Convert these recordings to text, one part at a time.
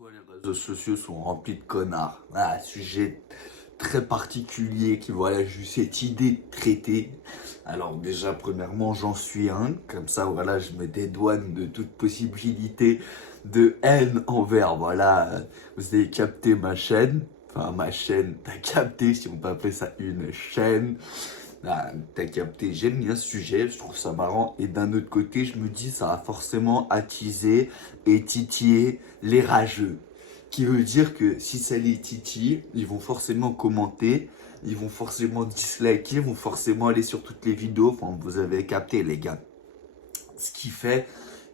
Pourquoi les réseaux sociaux sont remplis de connards? Ah, sujet très particulier qui voilà, j'ai eu cette idée de traiter. Alors déjà, premièrement, j'en suis un. Comme ça, voilà, je me dédouane de toute possibilité de haine envers, voilà, vous avez capté ma chaîne. Enfin, ma chaîne, t'as capté, si on peut appeler ça une chaîne. Ah, t'as capté, j'aime bien ce sujet, je trouve ça marrant. Et d'un autre côté, je me dis, ça va forcément attiser et titiller les rageux. Qui veut dire que si ça les titille, ils vont forcément commenter, ils vont forcément disliker, ils vont forcément aller sur toutes les vidéos. Enfin, vous avez capté, les gars. Ce qui fait,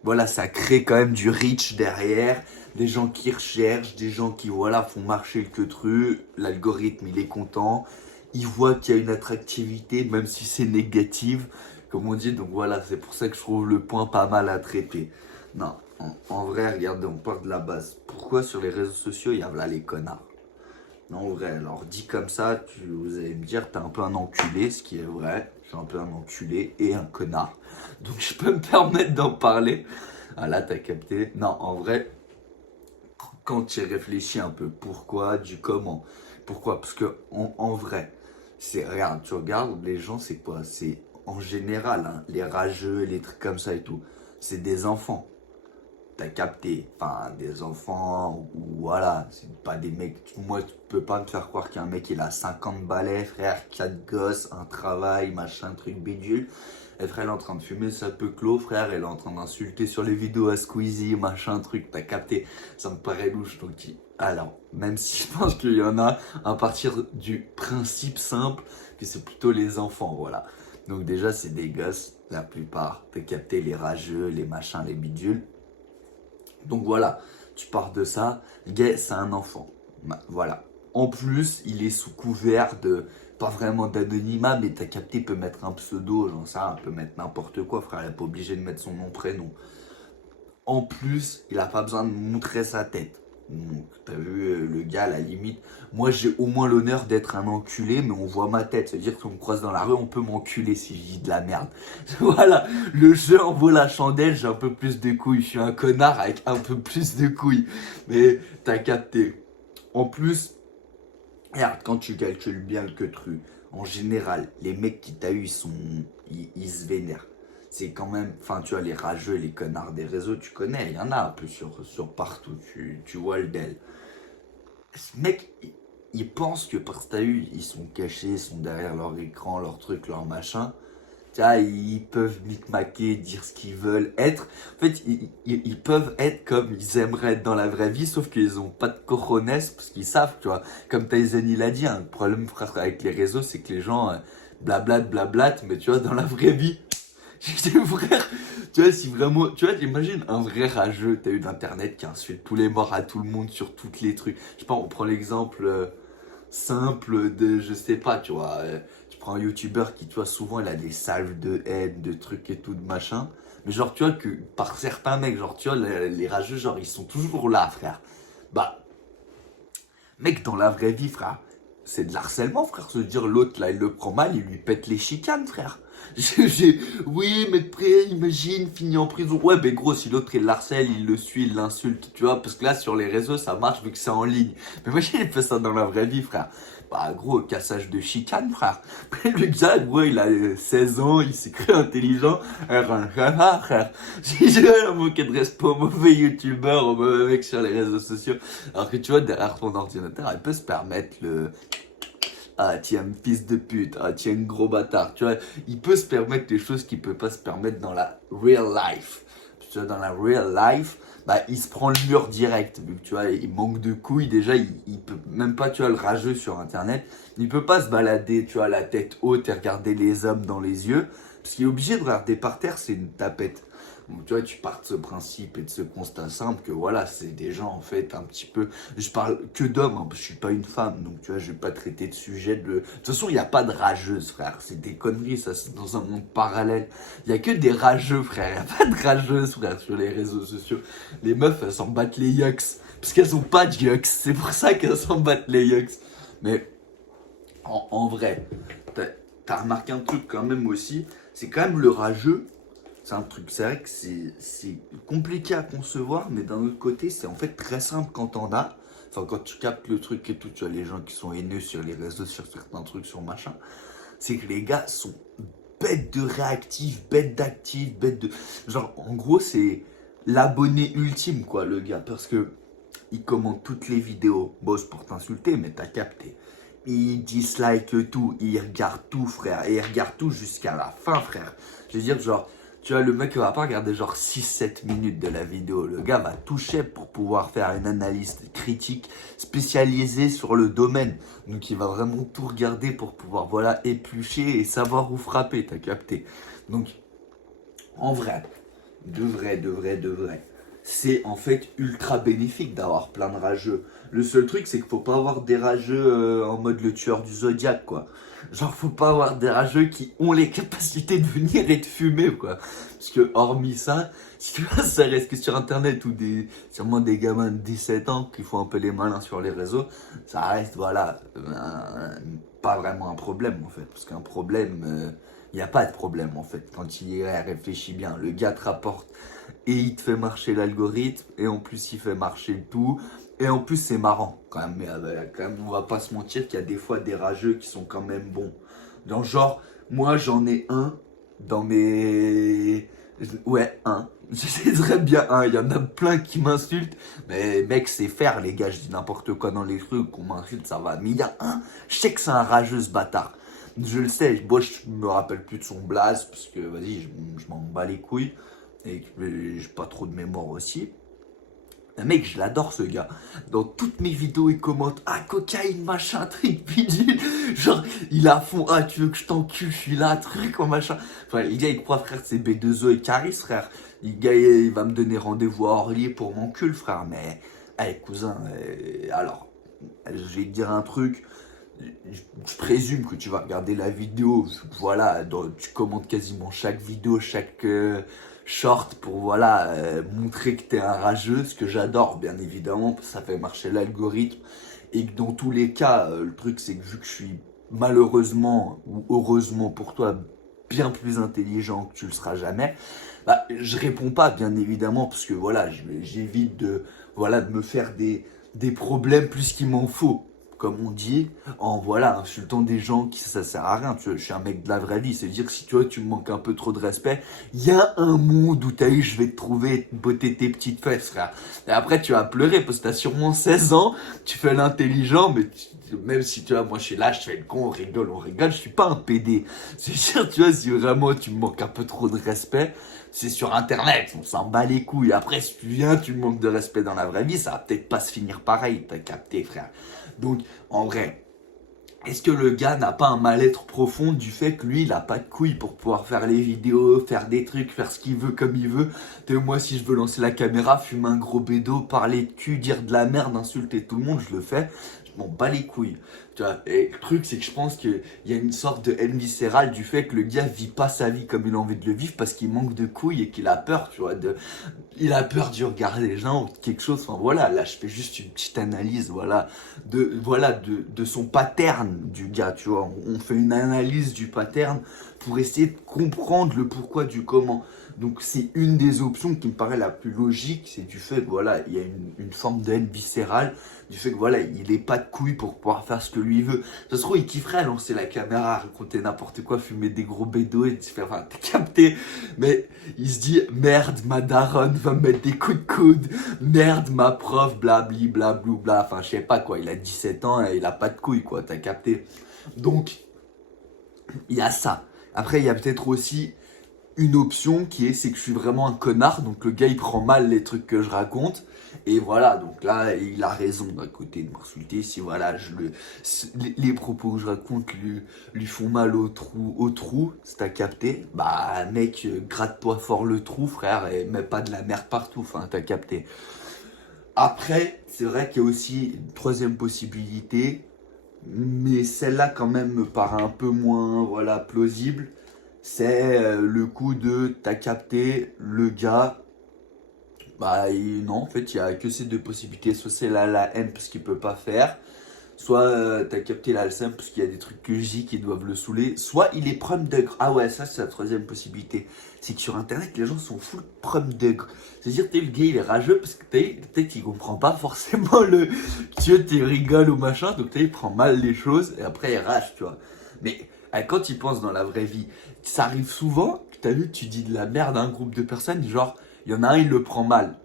voilà, ça crée quand même du reach derrière, des gens qui recherchent, des gens qui, voilà, font marcher le queutru, l'algorithme, il est content, il voit qu'il y a une attractivité, même si c'est négative, comme on dit, donc voilà, c'est pour ça que je trouve le point pas mal à traiter. Non, en vrai, regardez, on part de la base. Pourquoi sur les réseaux sociaux, il y a là les connards? Non, en vrai, alors dit comme ça, vous allez me dire, t'es un peu un enculé, ce qui est vrai. Je suis un peu un enculé et un connard. Donc je peux me permettre d'en parler. Ah là, t'as capté. Non, en vrai, quand tu réfléchis un peu, pourquoi, du comment. Pourquoi? Parce que en vrai, regarde, tu regardes, les gens, c'est quoi? C'est en général, hein, les rageux, les trucs comme ça et tout. C'est des enfants. T'as capté, enfin des enfants, ou voilà, c'est pas des mecs, moi tu peux pas me faire croire qu'un mec il a 50 balais, frère, 4 gosses, un travail, machin, truc bidule, et frère elle est en train de fumer sa clos, frère, elle est en train d'insulter sur les vidéos à Squeezie, machin, truc, t'as capté, ça me paraît louche, donc alors, même si je pense qu'il y en a, à partir du principe simple, que c'est plutôt les enfants, voilà. Donc déjà c'est des gosses, la plupart, t'as capté les rageux, les machins, les bidules. Donc voilà, tu pars de ça, le gars c'est un enfant. Voilà. En plus, il est sous couvert de, pas vraiment d'anonymat, mais t'as capté, il peut mettre un pseudo, j'en sais rien, il peut mettre n'importe quoi, frère, il n'est pas obligé de mettre son nom, prénom. En plus, il n'a pas besoin de montrer sa tête. Donc, t'as vu le gars, à la limite, moi j'ai au moins l'honneur d'être un enculé, mais on voit ma tête. C'est-à-dire qu'on me croise dans la rue, on peut m'enculer si je dis de la merde. Voilà, le jeu en vaut la chandelle, j'ai un peu plus de couilles. Je suis un connard avec un peu plus de couilles. Mais t'as capté. En plus, regarde, quand tu calcules bien le queutru, en général, les mecs qui t'a eu, ils se vénèrent. C'est quand même, enfin, tu vois, les rageux, les connards des réseaux, tu connais, il y en a un peu sur partout, tu vois le del. Ce mec, il pense que parce que t'as eu, ils sont cachés, ils sont derrière leur écran, leur truc, leur machin. Tu vois, ils peuvent micmaquer, dire ce qu'ils veulent être. En fait, ils peuvent être comme ils aimeraient être dans la vraie vie, sauf qu'ils n'ont pas de cojones, parce qu'ils savent, tu vois. Comme Tyson, il a dit, hein, le problème, frère, avec les réseaux, c'est que les gens blablatent, blablatent, mais tu vois, dans la vraie vie, j'ai dit, frère, tu vois, si vraiment, tu vois, t'imagines un vrai rageux, t'as eu d'internet qui insulte tous les morts à tout le monde sur toutes les trucs. Je sais pas, on prend l'exemple simple de, je sais pas, tu vois, tu prends un youtubeur qui, tu vois, souvent il a des salves de haine, de trucs et tout, de machin. Mais genre, tu vois, que par certains mecs, genre, tu vois, les rageux, genre, ils sont toujours là, frère. Bah, mec, dans la vraie vie, frère, c'est de l'harcèlement, frère. Se dire l'autre, là, il le prend mal, il lui pète les chicanes, frère. Oui, mais après, imagine, finit en prison. Ouais, ben gros, si l'autre, il l'harcèle, il le suit, il l'insulte, tu vois. Parce que là, sur les réseaux, ça marche vu que c'est en ligne. Mais imagine, il fait ça dans la vraie vie, frère. Bah, gros, cassage de chicane, frère. Après, le gars, gros, il a 16 ans, il s'est créé intelligent. Frère. Si je manqué de respect au mauvais youtubeur, au mauvais mec sur les réseaux sociaux. Alors que tu vois, derrière ton ordinateur, elle peut se permettre le. Ah, tiens, fils de pute. Ah, tiens, gros bâtard. Tu vois, il peut se permettre des choses qu'il peut pas se permettre dans la real life. Tu vois, dans la real life, bah, il se prend le mur direct. Vu que tu vois, il manque de couilles. Déjà, il peut même pas, tu vois, le rageux sur internet. Il peut pas se balader, tu vois, la tête haute et regarder les hommes dans les yeux. Parce qu'il est obligé de regarder par terre, c'est une tapette. Donc, tu vois, tu pars de ce principe et de ce constat simple que voilà, c'est des gens en fait un petit peu. Je parle que d'hommes, hein, parce que je suis pas une femme, donc tu vois, je vais pas traiter de sujet de. De toute façon, il n'y a pas de rageuse, frère. C'est des conneries, ça, c'est dans un monde parallèle. Il y a que des rageux, frère. Il n'y a pas de rageuses, frère, sur les réseaux sociaux. Les meufs, elles s'en battent les yucks. Parce qu'elles ont pas de yucks. C'est pour ça qu'elles s'en battent les yucks. Mais en vrai, t'as remarqué un truc quand même aussi, c'est quand même le rageux. C'est un truc, c'est vrai que c'est compliqué à concevoir, mais d'un autre côté, c'est en fait très simple quand t'en as. Enfin, quand tu captes le truc et tout, tu as les gens qui sont haineux sur les réseaux, sur certains trucs, sur machin. C'est que les gars sont bêtes de réactifs, bêtes d'actifs, bêtes de. Genre, en gros, c'est l'abonné ultime, quoi, le gars. Parce que il commente toutes les vidéos. Boss pour t'insulter, mais t'as capté. Il dislike tout, il regarde tout, frère. Et il regarde tout jusqu'à la fin, frère. Je veux dire, genre, tu vois, le mec il va pas regarder genre 6-7 minutes de la vidéo. Le gars va toucher pour pouvoir faire une analyse critique spécialisée sur le domaine. Donc il va vraiment tout regarder pour pouvoir, voilà, éplucher et savoir où frapper, t'as capté. Donc, en vrai, de vrai, c'est en fait ultra bénéfique d'avoir plein de rageux. Le seul truc, c'est qu'il faut pas avoir des rageux en mode le tueur du zodiaque, quoi. Genre, faut pas avoir des rageux qui ont les capacités de venir et de fumer, quoi. Parce que, hormis ça, si tu vois, ça reste que sur internet ou sûrement des gamins de 17 ans qui font un peu les malins sur les réseaux, ça reste, voilà, pas vraiment un problème, en fait. Parce qu'un problème, il n'y a pas de problème, en fait. Quand il y réfléchit bien, le gars te rapporte et il te fait marcher l'algorithme, et en plus il fait marcher le tout, et en plus c'est marrant quand même, mais quand même on va pas se mentir qu'il y a des fois des rageux qui sont quand même bons. Dans genre, moi j'en ai un dans mes... Ouais, un. C'est très bien un, il y en a plein qui m'insultent, mais mec c'est faire les gars, je dis n'importe quoi dans les trucs, qu'on m'insulte ça va, mais il y a un, je sais que c'est un rageux ce bâtard. Je le sais, moi je me rappelle plus de son blaze, parce que vas-y, je m'en bats les couilles et que j'ai pas trop de mémoire aussi. Un mec, je l'adore ce gars. Dans toutes mes vidéos, il commente ah cocaïne, machin, truc, bidule. Genre, il a fond ah tu veux que je t'encule, je suis là, truc, machin. Enfin, il gars, il croit frère, c'est B2O et Caris, frère. Il gars, il va me donner rendez-vous à Orly pour mon cul, frère. Mais, hey, cousin, alors, je vais te dire un truc. Je présume que tu vas regarder la vidéo, voilà, tu commentes quasiment chaque vidéo, chaque short pour voilà montrer que t'es un rageux, ce que j'adore bien évidemment, parce que ça fait marcher l'algorithme et que dans tous les cas, le truc c'est que vu que je suis malheureusement ou heureusement pour toi bien plus intelligent que tu le seras jamais, bah, je réponds pas bien évidemment parce que voilà, j'évite de voilà de me faire des problèmes plus qu'il m'en faut comme on dit, en voilà, insultant des gens qui ça sert à rien. Tu vois, je suis un mec de la vraie vie. C'est-à-dire que si tu vois, tu me manques un peu trop de respect, il y a un monde où t'as eu, je vais te trouver, te botter tes petites fesses, frère. Et après, tu vas pleurer parce que t'as sûrement 16 ans, tu fais l'intelligent, mais même si tu vois, moi je suis là, je fais le con, on rigole, je suis pas un PD. C'est-à-dire, tu vois, si vraiment tu me manques un peu trop de respect, c'est sur internet, on s'en bat les couilles. Après, si tu viens, tu me manques de respect dans la vraie vie, ça va peut-être pas se finir pareil, t'as capté, frère. Donc, en vrai, est-ce que le gars n'a pas un mal-être profond du fait que lui, il a pas de couilles pour pouvoir faire les vidéos, faire des trucs, faire ce qu'il veut comme il veut? Moi, si je veux lancer la caméra, fumer un gros bédo, parler de cul, dire de la merde, insulter tout le monde, je le fais. Je m'en bats les couilles. Tu vois, et le truc, c'est que je pense qu'il y a une sorte de haine viscérale du fait que le gars vit pas sa vie comme il a envie de le vivre parce qu'il manque de couilles et qu'il a peur, tu vois, il a peur du regard des gens ou quelque chose. Enfin voilà, là je fais juste une petite analyse, voilà, de son pattern du gars, tu vois. On fait une analyse du pattern pour essayer de comprendre le pourquoi du comment. Donc c'est une des options qui me paraît la plus logique, c'est du fait que voilà, il y a une forme de haine viscérale, du fait que voilà, il est pas de couilles pour pouvoir faire ce que lui veut. Ça se trouve, il kifferait lancer la caméra, raconter n'importe quoi, fumer des gros bédos et se faire, enfin, t'as capté. Mais il se dit, merde, ma daronne va me mettre des coups de coude, merde, ma prof, blabli, blablou, bla, enfin, je sais pas quoi, il a 17 ans et il a pas de couilles, quoi, t'as capté. Donc, il y a ça. Après, il y a peut-être aussi une option qui est c'est que je suis vraiment un connard, donc le gars il prend mal les trucs que je raconte, et voilà, donc là il a raison d'un côté de m'insulter si voilà les propos que je raconte lui font mal au trou, c'est à capter, bah mec gratte-toi fort le trou frère et mets pas de la merde partout, enfin t'as capté. Après c'est vrai qu'il y a aussi une troisième possibilité, mais celle-là quand même me paraît un peu moins voilà plausible, c'est le coup de t'as capté le gars, bah non en fait il y a que ces deux possibilités, soit c'est la haine parce qu'il peut pas faire, Soit t'as capté l'Alsem parce qu'il y a des trucs que je dis qui doivent le saouler. Soit il est prom dugre. Ah ouais, ça c'est la troisième possibilité. C'est que sur internet, les gens sont full prom dugre. C'est-à-dire, le gars il est rageux parce que peut-être qu'il comprend pas forcément le. Tu vois, tu rigoles ou machin. Donc il prend mal les choses et après il rage, tu vois. Mais quand il pense dans la vraie vie, ça arrive souvent. T'as vu, tu dis de la merde à un groupe de personnes. Genre, il y en a un, il le prend mal.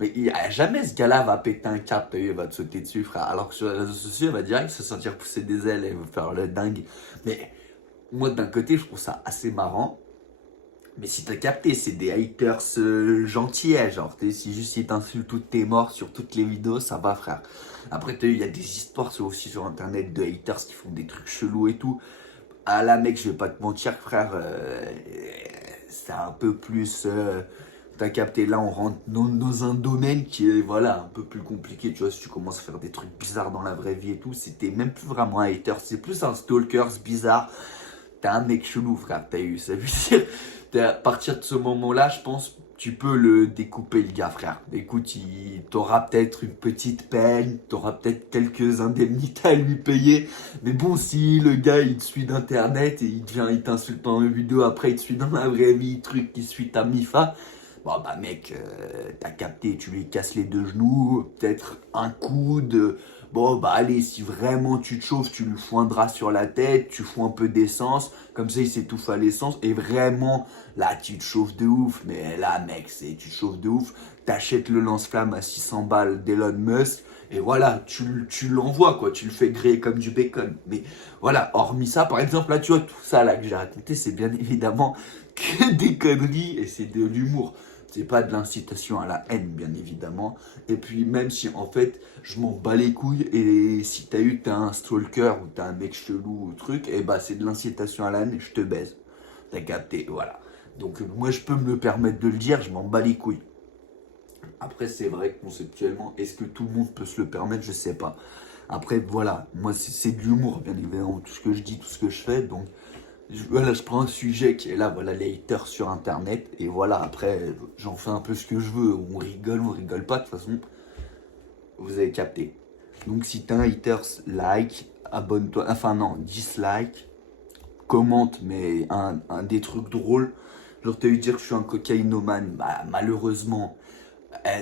Mais jamais ce gars-là va péter un cap, il va te sauter dessus, frère. Alors que sur les réseaux sociaux, il va direct se sentir pousser des ailes et va faire le dingue. Mais moi, d'un côté, je trouve ça assez marrant. Mais si t'as capté, c'est des haters gentils, hein, genre, si juste ils t'insultent toutes tes morts sur toutes les vidéos, ça va, frère. Après, t'as vu, il y a des histoires aussi sur internet de haters qui font des trucs chelous et tout. Ah là, mec, je vais pas te mentir, frère, c'est un peu plus. T'as capté, là on rentre dans un domaine qui est voilà un peu plus compliqué, tu vois, si tu commences à faire des trucs bizarres dans la vraie vie et tout, c'était même plus vraiment un hater, c'est plus un stalker bizarre, t'es un mec chelou frère, t'as eu, ça veut dire, à partir de ce moment-là, je pense, tu peux le découper le gars frère, écoute, t'auras peut-être une petite peine, t'auras peut-être quelques indemnités à lui payer, mais bon, si le gars il te suit d'internet et il t'insulte en vidéo, après il te suit dans la vraie vie, truc, il suit ta mifa. Bon bah mec, t'as capté, tu lui casses les deux genoux, peut-être un coude. Bon bah allez, si vraiment tu te chauffes, tu lui fous un drap sur la tête, tu fous un peu d'essence, comme ça il s'étouffe à l'essence. Et vraiment, là tu te chauffes de ouf, mais là mec, tu te chauffes de ouf. T'achètes le lance-flamme à 600 balles d'Elon Musk, et voilà, tu l'envoies quoi, tu le fais griller comme du bacon. Mais voilà, hormis ça, par exemple, là tu vois, tout ça là que j'ai raconté, c'est bien évidemment que des conneries et c'est de l'humour. C'est pas de l'incitation à la haine, bien évidemment. Et puis, même si en fait, je m'en bats les couilles, et si t'as un stalker ou t'as un mec chelou ou truc, et bah c'est de l'incitation à la haine et je te baise. T'as capté, voilà. Donc, moi, je peux me le permettre de le dire, je m'en bats les couilles. Après, c'est vrai que conceptuellement, est-ce que tout le monde peut se le permettre? Je sais pas. Après, voilà, moi, c'est de l'humour, bien évidemment, tout ce que je dis, tout ce que je fais. Donc, voilà, je prends un sujet qui est là, voilà, les haters sur internet, et voilà, après, j'en fais un peu ce que je veux. On rigole pas, de toute façon, vous avez capté. Donc, si t'as un haters, like, abonne-toi, enfin, non, dislike, commente, mais des trucs drôles. Genre, t'as eu dire que je suis un cocaïnomane, bah, malheureusement,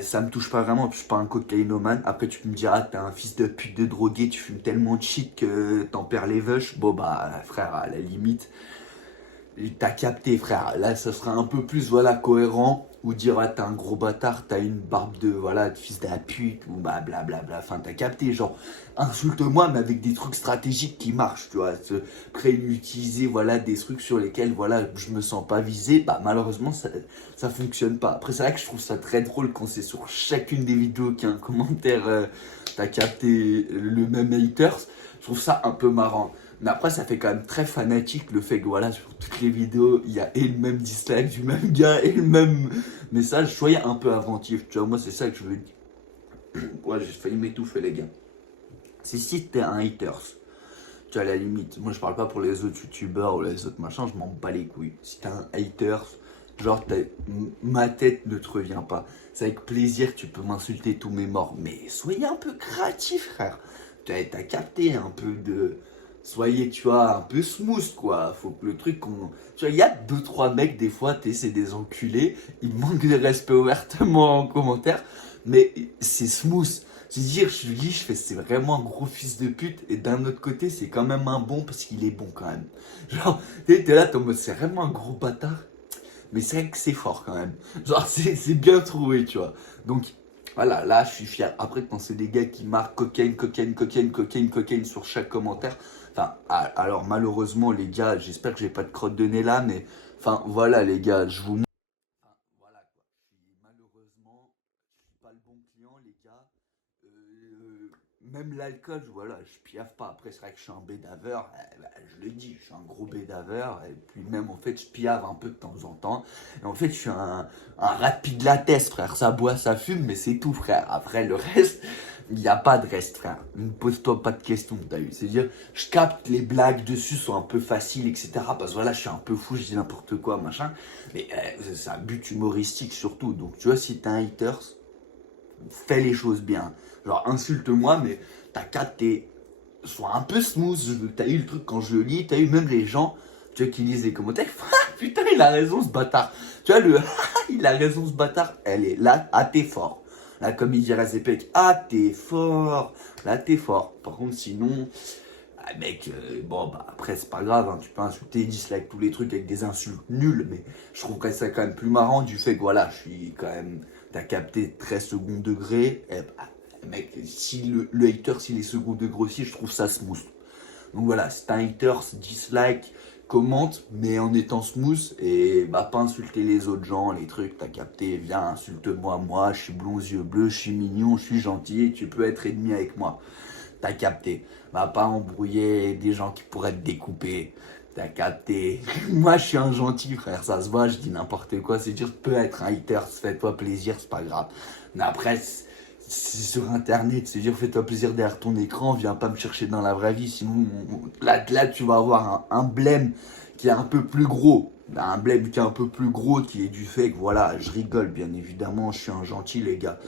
ça me touche pas vraiment, je suis pas un cocaïnomane. Après, tu me diras, t'es un fils de pute de drogué, tu fumes tellement de shit que t'en perds les veuches. Bon, bah, frère, à la limite. T'as capté, frère. Là, ça sera un peu plus, voilà, cohérent. Ou dire, ah, t'es un gros bâtard, t'as une barbe de, voilà, de fils de la pute, ou bah, blablabla. Enfin, t'as capté, genre, insulte-moi, mais avec des trucs stratégiques qui marchent, tu vois. Utiliser, voilà, des trucs sur lesquels, voilà, je me sens pas visé. Bah, malheureusement, ça fonctionne pas. Après, c'est vrai que je trouve ça très drôle quand c'est sur chacune des vidéos qu'il y a un commentaire, t'as capté le même haters. Je trouve ça un peu marrant. Mais après, ça fait quand même très fanatique le fait que voilà, sur toutes les vidéos, il y a et le même dislike du même gars et le même message. Soyez un peu inventif, tu vois. Moi, c'est ça que je veux dire. Ouais, j'ai failli m'étouffer, les gars. C'est si t'es un haters, tu vois, à la limite. Moi, je parle pas pour les autres youtubeurs ou les autres machins, je m'en bats les couilles. Si t'es un haters, genre, ma tête ne te revient pas. C'est avec plaisir que tu peux m'insulter tous mes morts. Mais soyez un peu créatif, frère. T'as capté un peu de. Soyez, tu vois, un peu smooth, quoi. Faut que le truc qu'on. Tu vois, il y a deux, trois mecs, des fois, c'est des enculés. Ils manquent de respect ouvertement en commentaire. Mais c'est smooth. C'est-à-dire, je lui dis, je fais, c'est vraiment un gros fils de pute. Et d'un autre côté, c'est quand même un bon parce qu'il est bon quand même. Genre, t'es là, t'es en mode, c'est vraiment un gros bâtard. Mais c'est vrai que c'est fort quand même. Genre, c'est bien trouvé, tu vois. Donc, voilà, là, je suis fier. Après, quand c'est des gars qui marquent cocaïne, cocaïne, cocaïne, cocaïne, cocaïne sur chaque commentaire. Enfin, alors malheureusement, les gars, j'espère que j'ai pas de crotte de nez là, mais enfin, voilà, les gars, je vous. Enfin, voilà quoi. Malheureusement, je suis pas le bon client, les gars. Même l'alcool, voilà, je piaffe pas. Après, c'est vrai que je suis un bédaveur, bah, je le dis, je suis un gros bédaveur. Et puis même, en fait, je piave un peu de temps en temps. Et en fait, je suis un rapide lattès, frère. Ça boit, ça fume, mais c'est tout, frère. Après, le reste, il n'y a pas de reste, frère. Ne pose-toi pas de questions, t'as vu. C'est-à-dire, je capte les blagues dessus sont un peu faciles, etc. Parce que voilà, je suis un peu fou, je dis n'importe quoi, machin. Mais c'est un but humoristique surtout. Donc, tu vois, si t'es un haters, fais les choses bien. Genre, insulte-moi, mais t'as capté. soit un peu smooth. T'as eu le truc quand je le lis, t'as eu même les gens, tu vois, qui lisent les commentaires. Putain, il a raison ce bâtard. Tu vois, il a raison ce bâtard. Elle est là, ah t'es fort. Là, comme il dirait Zepek, ah t'es fort. Là, t'es fort. Par contre, sinon, ah, mec, bon, bah après, c'est pas grave. Hein, tu peux insulter, dislike tous les trucs avec des insultes nulles. Mais je trouve que ça quand même plus marrant du fait que voilà, je suis quand même. T'as capté 13 second degré. Et bah, mec, si le hater, s'il est second degré aussi, je trouve ça smooth. Donc voilà, si t'as un hater, dislike, commente, mais en étant smooth et bah pas insulter les autres gens, les trucs, t'as capté, viens, insulte-moi, moi, je suis blond, yeux bleus, je suis mignon, je suis gentil, tu peux être ennemi avec moi. T'as capté. Va pas embrouiller des gens qui pourraient te découper. T'as capté. Moi, je suis un gentil, frère, ça se voit, je dis n'importe quoi. C'est juste, peut être un hater, fais-toi plaisir, c'est pas grave. Mais après, c'est sur internet, c'est dire fais-toi plaisir derrière ton écran, viens pas me chercher dans la vraie vie, sinon là tu vas avoir un blême qui est un peu plus gros. Un blême qui est un peu plus gros, qui est du fait que voilà, je rigole bien évidemment, je suis un gentil les gars.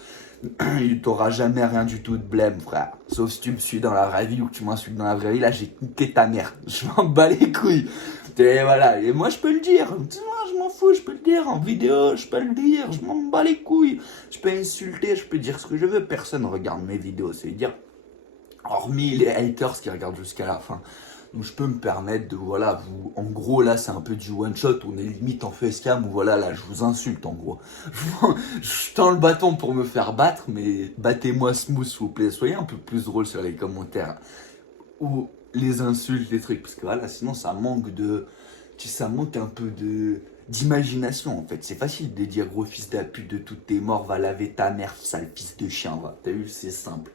T'auras jamais rien du tout de blême, frère. Sauf si tu me suis dans la vraie vie ou que tu m'insultes dans la vraie vie. Là, j'ai niqué ta mère. Je m'en bats les couilles. Et voilà. Et moi, je peux le dire. Moi, je m'en fous. Je peux le dire en vidéo. Je peux le dire. Je m'en bats les couilles. Je peux insulter. Je peux dire ce que je veux. Personne regarde mes vidéos. C'est dire. Hormis les haters qui regardent jusqu'à la fin. Donc je peux me permettre de, voilà, vous, en gros là c'est un peu du one shot, on est limite en facecam où voilà, là je vous insulte en gros. Je tends le bâton pour me faire battre, mais battez-moi smooth s'il vous plaît, soyez un peu plus drôle sur les commentaires. Ou les insultes, les trucs, parce que voilà, sinon ça manque de, ça manque un peu de d'imagination en fait. C'est facile de dire gros fils de la pute de toutes tes morts, va laver ta mère, sale fils de chien, va. T'as vu, c'est simple.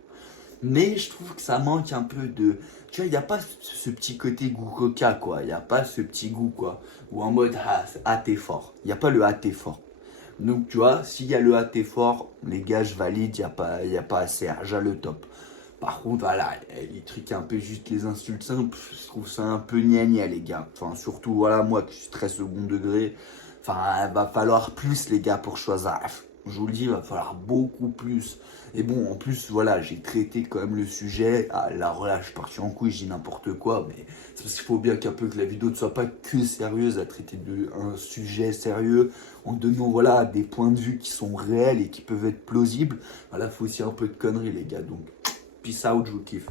Mais je trouve que ça manque un peu de. Tu vois, il n'y a pas ce petit côté goût coca, quoi. Il n'y a pas ce petit goût, quoi. Ou en mode, ah t'es fort. Il n'y a pas le ah t'es fort. Donc, tu vois, s'il y a le ah t'es fort, les gars, je valide, il n'y a pas assez. J'ai le top. Par contre, voilà, les trucs un peu juste les insultes simples, je trouve ça un peu gna les gars. Enfin, surtout, voilà, moi qui suis très second degré. Enfin, il va falloir plus, les gars, pour choisir. Je vous le dis, il va falloir beaucoup plus. Et bon, en plus, voilà, j'ai traité quand même le sujet. Ah, là, voilà, je suis parti en couille, je dis n'importe quoi. Mais c'est parce qu'il faut bien qu'un peu que la vidéo ne soit pas que sérieuse, à traiter un sujet sérieux, en donnant, voilà, des points de vue qui sont réels et qui peuvent être plausibles. Voilà, il faut aussi un peu de conneries, les gars. Donc, peace out, je vous kiffe.